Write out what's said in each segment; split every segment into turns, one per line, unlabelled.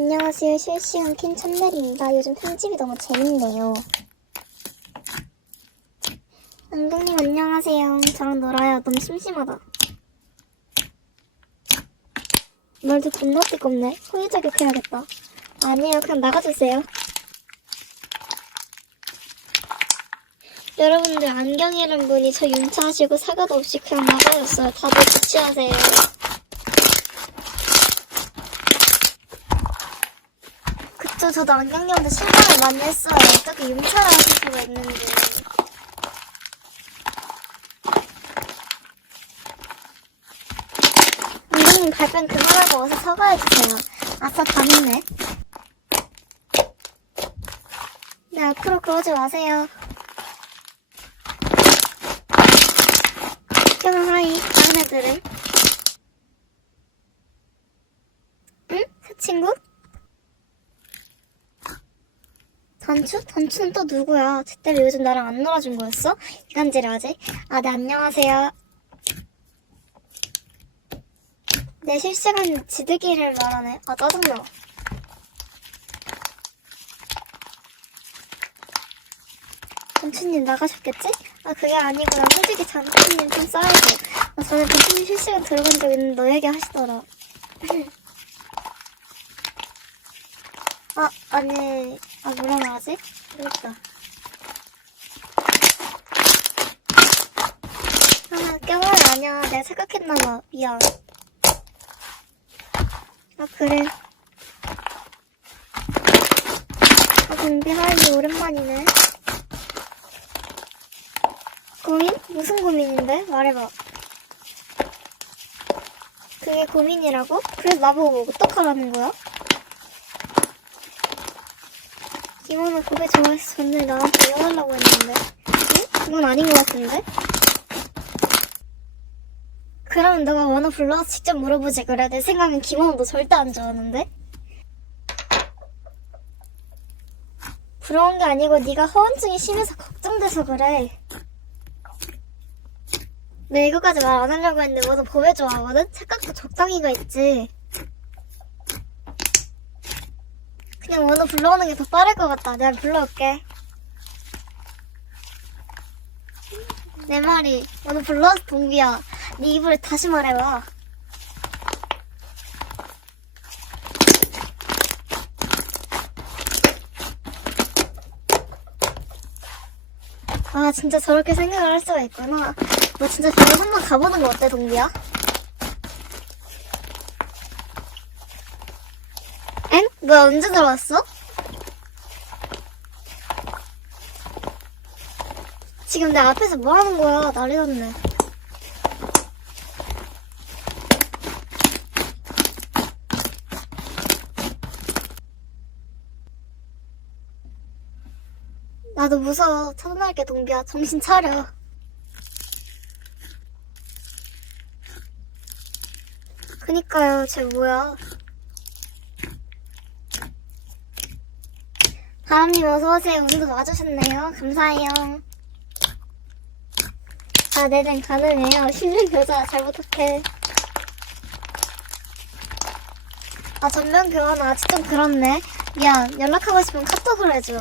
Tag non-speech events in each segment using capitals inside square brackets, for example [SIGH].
안녕하세요. 실시간 캔 찬넬입니다. 요즘 편집이 너무 재밌네요. 안경님 안녕하세요. 저랑 놀아요. 너무 심심하다. 말도 존나 뜨겁네. 소유 자격해야겠다. 아니에요. 그냥 나가주세요. 여러분들 안경이란 분이 저 윤차하시고 사과도 없이 그냥 나가셨어요. 다들 조치하세요. 그쵸, 저도 안경님한테 실망을 많이 했어요. 어떻게 윤차를 하실 수가 있는지. 안경님 발끈 그만하고 어서 사과해주세요. 아싸, 밤이네. 네, 앞으로 그러지 마세요. 형 하이, 다른 애들은? 응? 새 친구? 단추? 단추는 또 누구야? 제때로 요즘 나랑 안 놀아준 거였어? 이간질을 하지? 아, 네, 안녕하세요. 내 실시간 지들기를 말하네. 아, 짜증나. 단추님 나가셨겠지? 아, 그게 아니고, 나 솔직히 장추님 좀 싸우고. 아, 전에 단추님 실시간 들어간 적 있는데 너 얘기 하시더라. [LAUGHS] 아, 아니, 아, 뭐라 말하지? 모르겠다. 아, 깨말이 아니야. 내가 착각했나봐. 미안. 아, 그래. 아, 공비 하이 오랜만이네. 고민? 무슨 고민인데? 말해봐. 그게 고민이라고? 그래서 나보고 뭐 어떡하라는 거야? 김원우 고개 좋아해서 전날 나한테 이혼하려고 했는데 응? 그건 아닌 것 같은데? 그러면 너가 원우 불러서 직접 물어보지 그래 내 생각엔 김원우 너 절대 안 좋아하는데? 부러운 게 아니고 네가 허언증이 심해서 걱정돼서 그래 내 이거까지 말 안 하려고 했는데 너도 법에 좋아하거든? 착각도 적당히가 있지 그냥 원우 불러오는 게 더 빠를 것 같다. 내가 불러올게. 내 말이 원우 불러서 동비야. 네 입으로 다시 말해봐. 아 진짜 저렇게 생각을 할 수가 있구나. 너 진짜 병원 한번 가보는 거 어때 동비야? 엥? 너 언제 들어왔어? 지금 내 앞에서 뭐 하는 거야? 난리 났네. 나도 무서워. 차단할게, 동비야. 정신 차려. 그니까요, 쟤 뭐야. 다음님 어서오세요. 오늘도 와주셨네요. 감사해요. 아, 네네, 가능해요. 신랑 여자 잘 부탁해. 아, 전면 교환 아직 좀 그렇네. 미안, 연락하고 싶으면 카톡으로 해주라.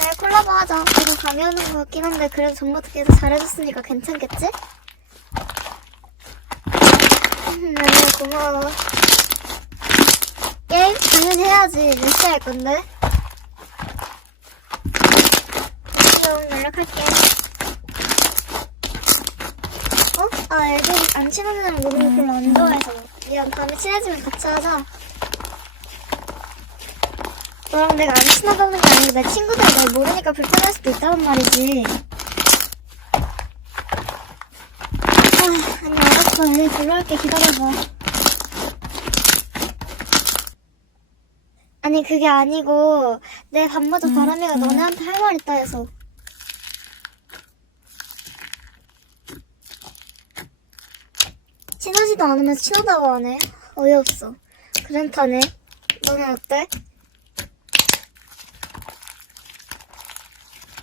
네, 콜라보 하자. 이거 강요하는 것 같긴 한데, 그래도 전부터 계속 잘해줬으니까 괜찮겠지? 음, [LAUGHS] 네, 고마워. 게임? 당연히 해야지. 몇 시에 할 건데? 안녕, 연락할게. 어? 아, 애들 안 친한 사람 노는 거 별로 안 좋아해서. 미안, 다음에 친해지면 같이 하자. 너랑 내가 안 친하다는 게 아니고 내 친구들이 널 모르니까 불편할 수도 있다는 말이지. 아, 아니, 알았어. 애들 불러올게. 기다려봐. 아니 그게 아니고 내 밤마저 바람이가 너네한테 할 말 있다 해서. 친하지도 않으면서 친하다고 하네. 어이없어. 그랜타네. 너는 어때?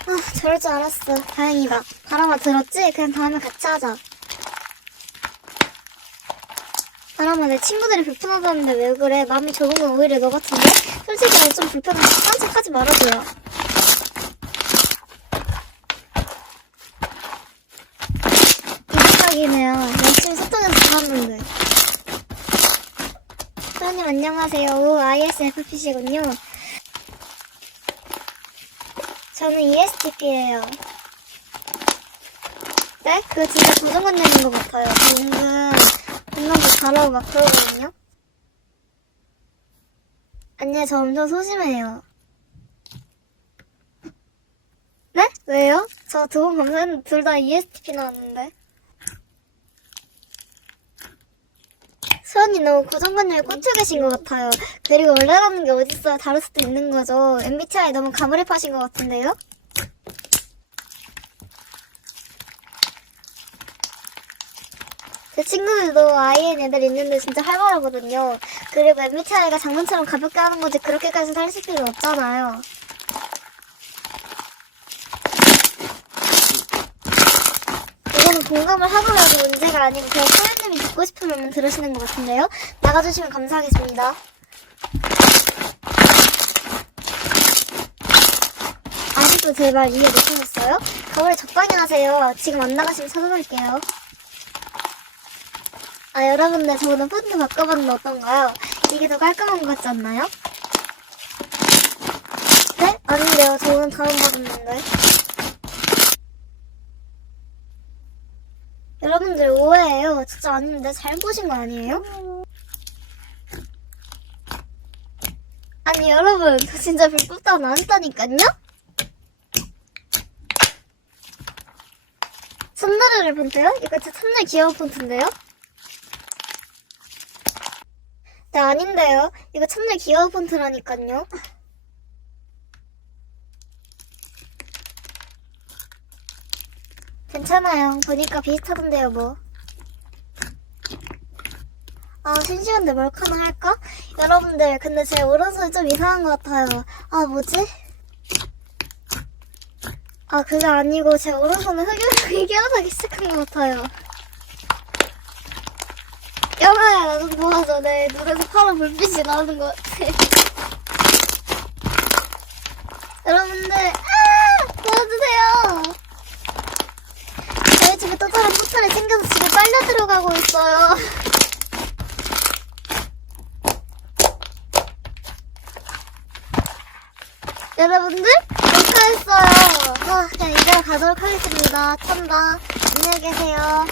아 저럴 줄 알았어. 다행이다. 바람아 들었지? 그냥 다음에 같이 하자 바람아 내 친구들이 불편하다는데 왜 그래? 마음이 좁은 건 오히려 너 같은데? 솔직히 난좀 불편해. 딴척 하지 말아줘요. 이상하기네요. 열심히 소통해서 잘하는데. 사장님 안녕하세요. 오, ISFP시군요. 저는 ESTP예요. 네? 그거 진짜 고정관념인 것 같아요. 분명도 잘하고 막 그러거든요. 아니요, 저 엄청 소심해요. 네? 왜요? 저 두 번 검사했는데 둘 다 ESTP 나왔는데. 수연이 너무 고정관념에 꽂혀 계신 것 같아요. 그리고 원래라는 게 어딨어요. 다를 수도 있는 거죠. MBTI 너무 가물입하신 것 같은데요? 친구들도 IN 애들 있는데 진짜 활발하거든요. 그리고 MBTI가 장난처럼 가볍게 하는 거지 그렇게까지 살실 필요 없잖아요. 이거는 공감을 하더라도 문제가 아니고 그냥 소연님이 듣고 싶으면 들으시는 것 같은데요. 나가주시면 감사하겠습니다. 아직도 제 말 이해 못하셨어요? 가을에 적당히 하세요. 지금 안 나가시면 찾아뵐게요. 아 여러분들 저는 폰트 바꿔봤는데 어떤가요? 이게 더 깔끔한 것 같지 않나요? 네? 아닌데요. 저는 다운받았는데. 여러분들 오해예요. 진짜 아닌데 잘 보신 거 아니에요? 아니 여러분 저 진짜 불법도 안 했다니까요? 첫날을 폰트요? 이거 진짜 첫날 귀여운 폰트인데요? 네 아닌데요. 이거 첫날 귀여운 폰트라니까요. 괜찮아요. 보니까 비슷하던데요, 뭐. 아, 심심한데 뭘카나 할까? 여러분들, 근데 제 오른손이 좀 이상한 것 같아요. 아, 뭐지? 아, 그게 아니고 제 오른손에 흑염이 깨어나기 시작한 것 같아요. 영아야, 나좀 도와줘. 내 눈에서 파란 불빛이 나오는 것 같아. 여러분들, 아! 도와주세요! 저희 집에 또 다른 포탈을 챙겨서 집에 빨려 들어가고 있어요. 여러분들, 녹화했어요. 아, 그냥 이대로 가도록 하겠습니다. 찬다. 안녕히 계세요.